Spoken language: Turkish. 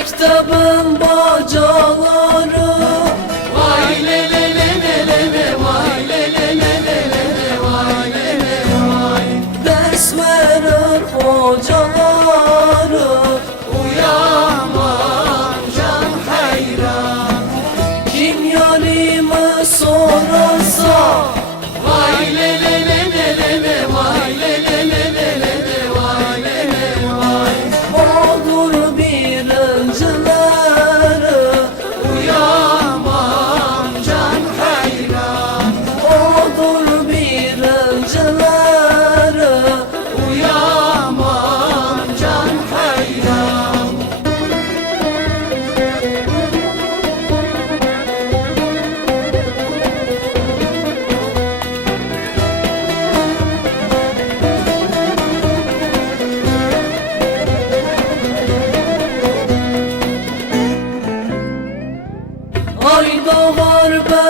mektebin bacaları. Vay le le le le le le vay le le le le le vay le le vay. Ders verir hocaları. Uyanmam can hayran Kim yarime sorarsa Haydo harbe